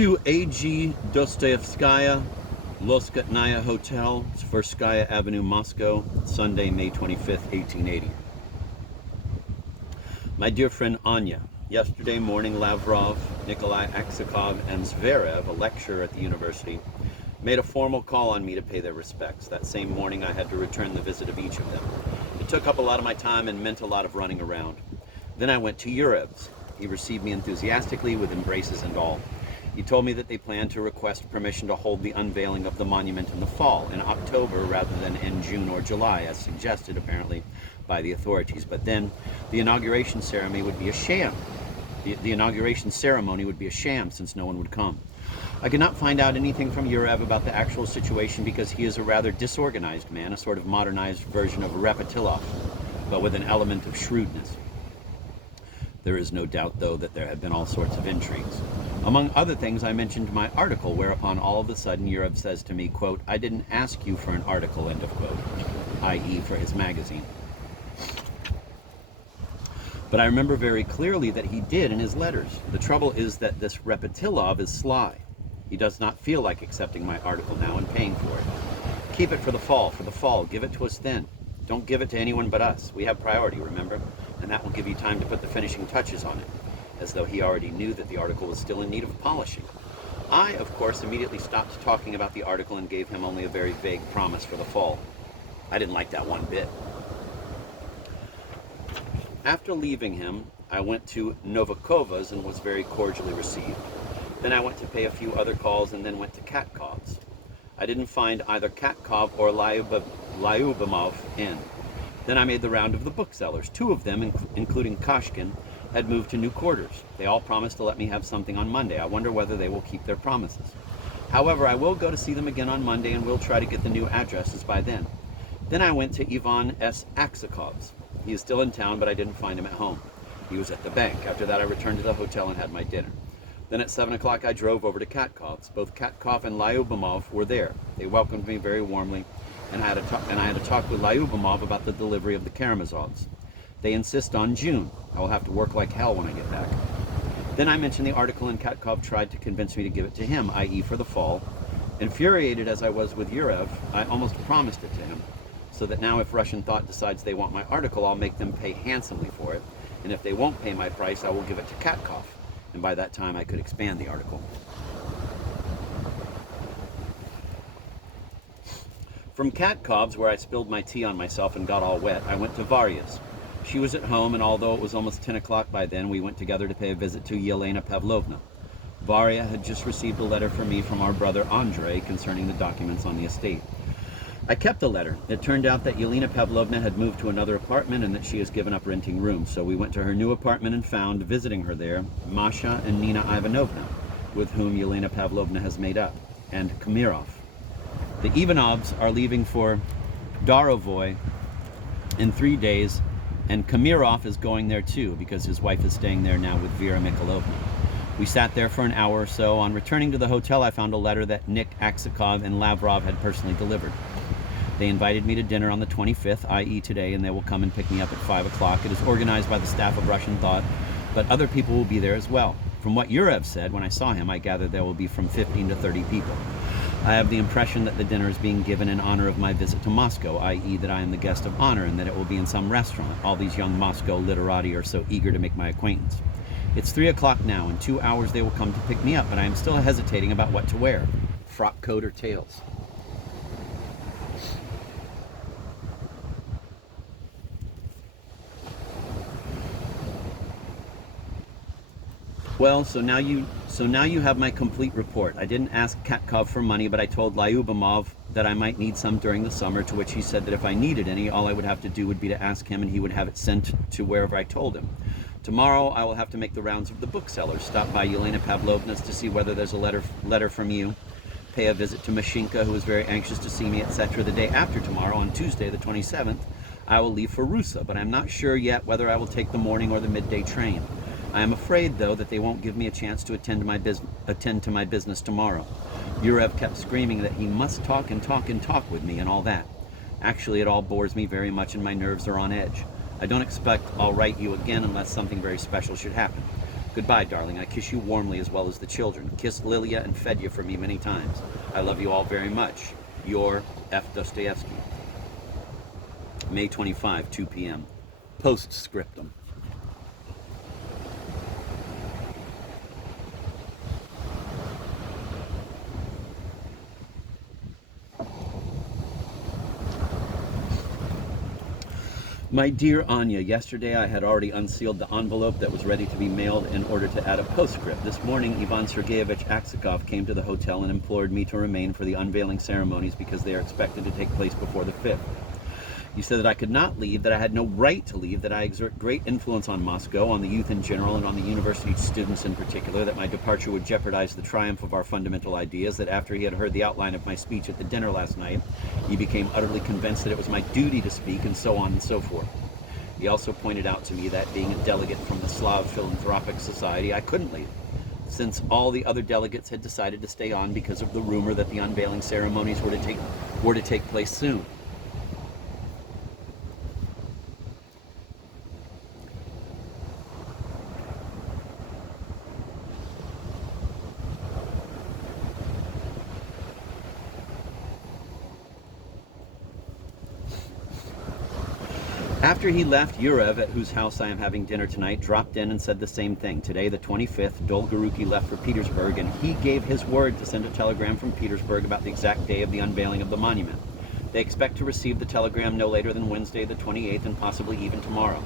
to A.G. Dostoyevskaya, Loskotnaya Hotel, Tverskaya Avenue, Moscow, Sunday, May 25th, 1880. My dear friend Anya, yesterday morning Lavrov, Nikolai Aksakov, and Zverev, a lecturer at the university, made a formal call on me to pay their respects. That same morning I had to return the visit of each of them. It took up a lot of my time and meant a lot of running around. Then I went to Yurev's. He received me enthusiastically with embraces and all. He told me that they planned to request permission to hold the unveiling of the monument in the fall, in October rather than in June or July, as suggested apparently by the authorities. But then the inauguration ceremony would be a sham. The inauguration ceremony would be a sham since no one would come. I could not find out anything from Yurev about the actual situation because he is a rather disorganized man, a sort of modernized version of Repetilov, but with an element of shrewdness. There is no doubt, though, that there have been all sorts of intrigues. Among other things, I mentioned my article, whereupon all of a sudden Yurev says to me, quote, "I didn't ask you for an article," end of quote, i.e. for his magazine. But I remember very clearly that he did in his letters. The trouble is that this Repetilov is sly. He does not feel like accepting my article now and paying for it. Keep it for the fall, give it to us then. Don't give it to anyone but us. We have priority, remember? And that will give you time to put the finishing touches on it, as though he already knew that the article was still in need of polishing. I, of course, immediately stopped talking about the article and gave him only a very vague promise for the fall. I didn't like that one bit. After leaving him, I went to Novakova's and was very cordially received. Then I went to pay a few other calls and then went to Katkov's. I didn't find either Katkov or Lyubimov in. Then I made the round of the booksellers. Two of them, including Kashkin, had moved to new quarters. They all promised to let me have something on Monday. I wonder whether they will keep their promises. However, I will go to see them again on Monday and will try to get the new addresses by then. Then I went to Ivan S. Aksakov's. He is still in town, but I didn't find him at home. He was at the bank. After that, I returned to the hotel and had my dinner. Then at 7 o'clock, I drove over to Katkov's. Both Katkov and Lyubimov were there. They welcomed me very warmly, and I had a talk with Lyubimov about the delivery of the Karamazovs. They insist on June. I will have to work like hell when I get back. Then I mentioned the article, and Katkov tried to convince me to give it to him, i.e. for the fall. Infuriated as I was with Yurev, I almost promised it to him, so that now if Russian Thought decides they want my article, I'll make them pay handsomely for it, and if they won't pay my price, I will give it to Katkov, and by that time I could expand the article. From Katkov's, where I spilled my tea on myself and got all wet, I went to Varya's. She was at home, and although it was almost 10 o'clock by then, we went together to pay a visit to Yelena Pavlovna. Varya had just received a letter from me from our brother Andrei concerning the documents on the estate. I kept the letter. It turned out that Yelena Pavlovna had moved to another apartment and that she has given up renting rooms, so we went to her new apartment and found, visiting her there, Masha and Nina Ivanovna, with whom Yelena Pavlovna has made up, and Kamirov. The Ivanovs are leaving for Darovoy in 3 days, and Kamirov is going there too, because his wife is staying there now with Vera Mikhailovna. We sat there for an hour or so. On returning to the hotel, I found a letter that Nick Aksakov and Lavrov had personally delivered. They invited me to dinner on the 25th, i.e. today, and they will come and pick me up at 5 o'clock. It is organized by the staff of Russian Thought, but other people will be there as well. From what Yurev said, when I saw him, I gathered there will be from 15 to 30 people. I have the impression that the dinner is being given in honor of my visit to Moscow, i.e. that I am the guest of honor and that it will be in some restaurant. All these young Moscow literati are so eager to make my acquaintance. It's 3 o'clock now. In 2 hours they will come to pick me up, but I am still hesitating about what to wear. Frock coat or tails. Well, so now you have my complete report. I didn't ask Katkov for money, but I told Lyubimov that I might need some during the summer, to which he said that if I needed any, all I would have to do would be to ask him and he would have it sent to wherever I told him. Tomorrow I will have to make the rounds of the booksellers, stop by Yelena Pavlovna's to see whether there's a letter from you, pay a visit to Mashinka, who is very anxious to see me, etc. The day after tomorrow, on Tuesday the 27th, I will leave for Rusa, but I'm not sure yet whether I will take the morning or the midday train. I am afraid, though, that they won't give me a chance to attend to my business tomorrow. Yurev kept screaming that he must talk and talk and talk with me and all that. Actually, it all bores me very much and my nerves are on edge. I don't expect I'll write you again unless something very special should happen. Goodbye, darling. I kiss you warmly as well as the children. Kiss Lilia and Fedya for me many times. I love you all very much. Your F. Dostoyevsky. May 25, 2 p.m. Postscriptum. My dear Anya, yesterday I had already unsealed the envelope that was ready to be mailed in order to add a postscript. This morning, Ivan Sergeyevich Aksakov came to the hotel and implored me to remain for the unveiling ceremonies because they are expected to take place before the 5th. He said that I could not leave, that I had no right to leave, that I exert great influence on Moscow, on the youth in general, and on the university students in particular, that my departure would jeopardize the triumph of our fundamental ideas, that after he had heard the outline of my speech at the dinner last night, he became utterly convinced that it was my duty to speak, and so on and so forth. He also pointed out to me that, being a delegate from the Slav Philanthropic Society, I couldn't leave, since all the other delegates had decided to stay on because of the rumor that the unveiling ceremonies were to take place soon. After he left, Yurev, at whose house I am having dinner tonight, dropped in and said the same thing. Today, the 25th, Dolgoruki left for Petersburg, and he gave his word to send a telegram from Petersburg about the exact day of the unveiling of the monument. They expect to receive the telegram no later than Wednesday, the 28th, and possibly even tomorrow.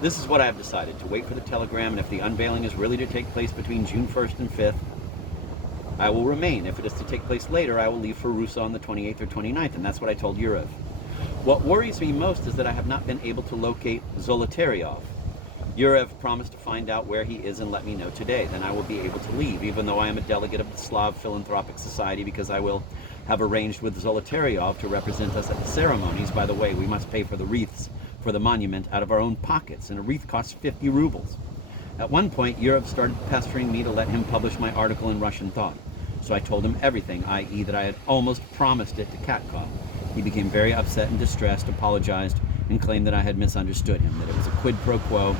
This is what I have decided, to wait for the telegram, and if the unveiling is really to take place between June 1st and 5th, I will remain. If it is to take place later, I will leave for Rusa on the 28th or 29th, and that's what I told Yurev. What worries me most is that I have not been able to locate Zolotaryov. Yurev promised to find out where he is and let me know today. Then I will be able to leave, even though I am a delegate of the Slav Philanthropic Society, because I will have arranged with Zolotaryov to represent us at the ceremonies. By the way, we must pay for the wreaths for the monument out of our own pockets, and a wreath costs 50 rubles. At one point, Yurev started pestering me to let him publish my article in Russian Thought. So I told him everything, i.e. that I had almost promised it to Katkov. He became very upset and distressed, apologized, and claimed that I had misunderstood him, that it was a quid pro quo.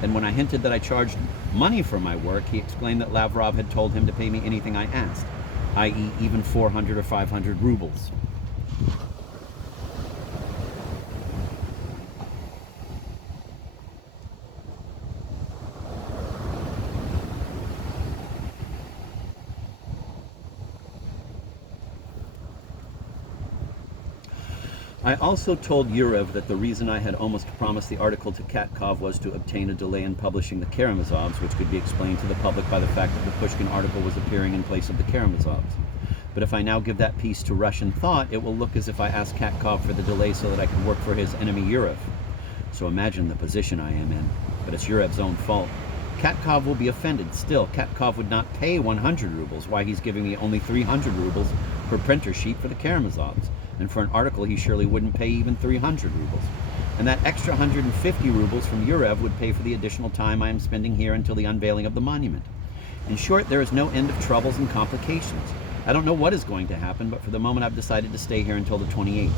And when I hinted that I charged money for my work, he explained that Lavrov had told him to pay me anything I asked, i.e. even 400 or 500 rubles. I also told Yurev that the reason I had almost promised the article to Katkov was to obtain a delay in publishing the Karamazovs, which could be explained to the public by the fact that the Pushkin article was appearing in place of the Karamazovs. But if I now give that piece to Russian Thought, it will look as if I asked Katkov for the delay so that I could work for his enemy Yurev. So imagine the position I am in. But it's Yurev's own fault. Katkov will be offended. Still, Katkov would not pay 100 rubles. Why, he's giving me only 300 rubles per printer sheet for the Karamazovs. And for an article, he surely wouldn't pay even 300 rubles. And that extra 150 rubles from Yurev would pay for the additional time I am spending here until the unveiling of the monument. In short, there is no end of troubles and complications. I don't know what is going to happen, but for the moment I've decided to stay here until the 28th.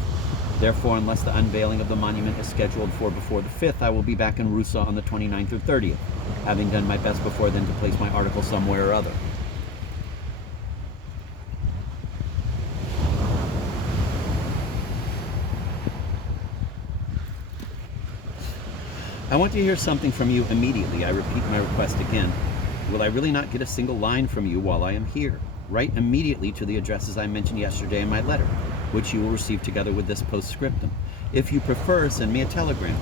Therefore, unless the unveiling of the monument is scheduled for before the 5th, I will be back in Rusa on the 29th or 30th, having done my best before then to place my article somewhere or other. I want to hear something from you immediately. I repeat my request again. Will I really not get a single line from you while I am here? Write immediately to the addresses I mentioned yesterday in my letter, which you will receive together with this postscriptum. If you prefer, send me a telegram.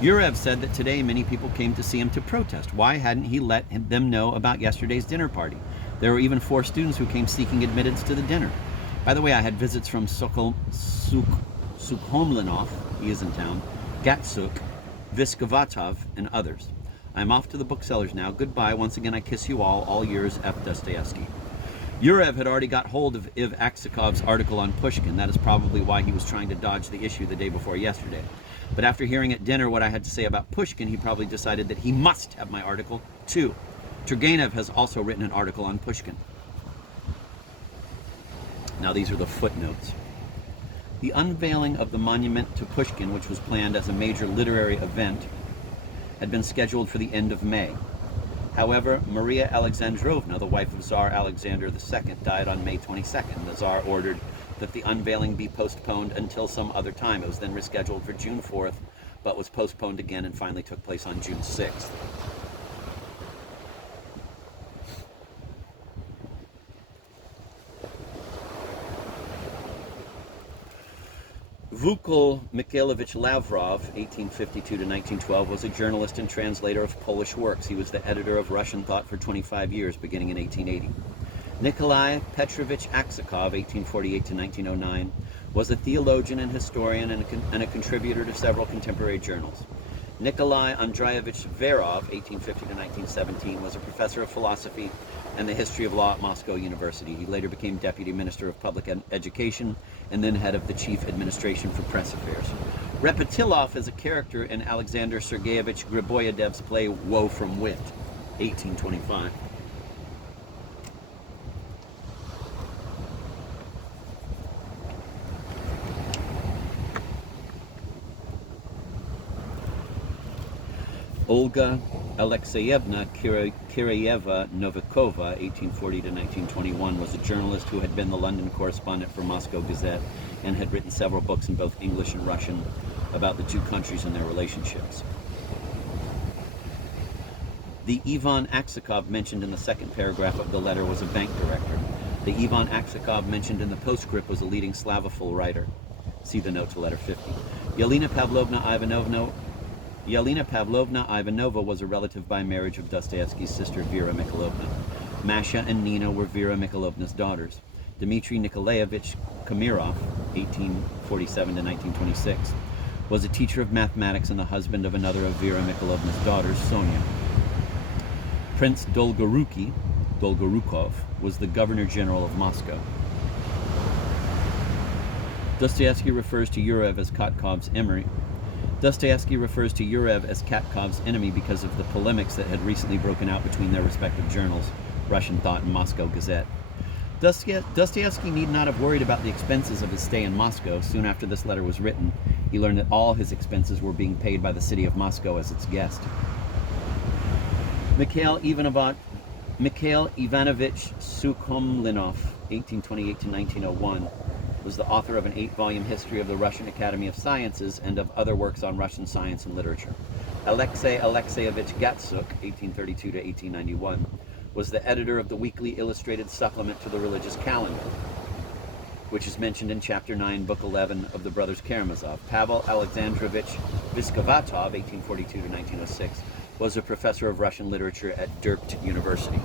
Yurev said that today many people came to see him to protest. Why hadn't he let them know about yesterday's dinner party? There were even 4 students who came seeking admittance to the dinner. By the way, I had visits from Sukhomlinov, he is in town, Gatsuk, Viskovatov, and others. I'm off to the booksellers now. Goodbye. Once again, I kiss you all yours, F. Dostoyevsky. Yurev had already got hold of Iv Aksakov's article on Pushkin. That is probably why he was trying to dodge the issue the day before yesterday. But after hearing at dinner what I had to say about Pushkin, he probably decided that he must have my article, too. Turgenev has also written an article on Pushkin. Now these are the footnotes. The unveiling of the monument to Pushkin, which was planned as a major literary event, had been scheduled for the end of May. However, Maria Alexandrovna, the wife of Tsar Alexander II, died on May 22nd. The Tsar ordered that the unveiling be postponed until some other time. It was then rescheduled for June 4th, but was postponed again and finally took place on June 6th. Vukul Mikhailovich Lavrov, 1852 to 1912, was a journalist and translator of Polish works. He was the editor of Russian Thought for 25 years, beginning in 1880. Nikolai Petrovich Aksakov, 1848 to 1909, was a theologian and historian and a contributor to several contemporary journals. Nikolai Andreyevich Verov, 1850 to 1917, was a professor of philosophy and the history of law at Moscow University. He later became deputy minister of public education and then head of the chief administration for press affairs. Repetilov is a character in Alexander Sergeyevich Griboyedov's play Woe from Wit, 1825. Olga Alexeyevna Kirayeva Novikova, 1840 to 1921, was a journalist who had been the London correspondent for Moscow Gazette and had written several books in both English and Russian about the two countries and their relationships. The Ivan Aksakov mentioned in the second paragraph of the letter was a bank director. The Ivan Aksakov mentioned in the postscript was a leading Slavophil writer. See the note to letter 50. Yelena Pavlovna Ivanova was a relative by marriage of Dostoyevsky's sister Vera Mikhailovna. Masha and Nina were Vera Mikhailovna's daughters. Dmitry Nikolaevich Kamirov, 1847 to 1926, was a teacher of mathematics and the husband of another of Vera Mikhailovna's daughters, Sonia. Prince Dolgorukov was the governor general of Moscow. Dostoyevsky refers to Yurev as Katkov's enemy. Dostoyevsky refers to Yurev as Katkov's enemy because of the polemics that had recently broken out between their respective journals, Russian Thought and Moscow Gazette. Dostoyevsky need not have worried about the expenses of his stay in Moscow. Soon after this letter was written, he learned that all his expenses were being paid by the city of Moscow as its guest. Mikhail Ivanovich Sukhomlinov, 1828 to 1901, was the author of an 8-volume history of the Russian Academy of Sciences and of other works on Russian science and literature. Alexey Alexeyevich Gatsuk, 1832 to 1891, was the editor of the weekly illustrated supplement to the religious calendar, which is mentioned in Chapter 9, Book 11 of the Brothers Karamazov. Pavel Alexandrovich Viskovatov, 1842 to 1906, was a professor of Russian literature at Derpt University.